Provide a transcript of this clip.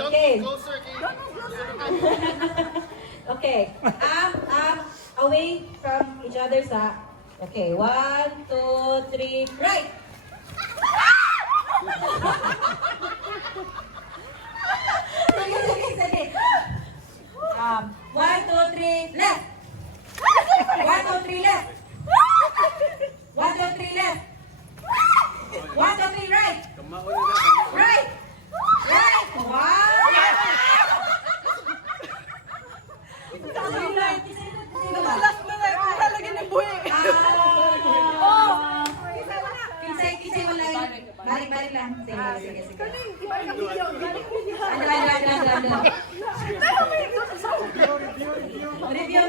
Okay. Closer, Okay. Up, away from each other's Okay, 1, 2, 3, right! Sige, sige, sige. 1, 2, 3, left! 1, 2, 3, left! 1, 2, 3, left! 1, 2, 3, right! Right! Right! Wow! Natalas na nga, ilalagay ng buhay. Kinsay wala yun. Balik lang. Sige, sige. Ano, Review. Review.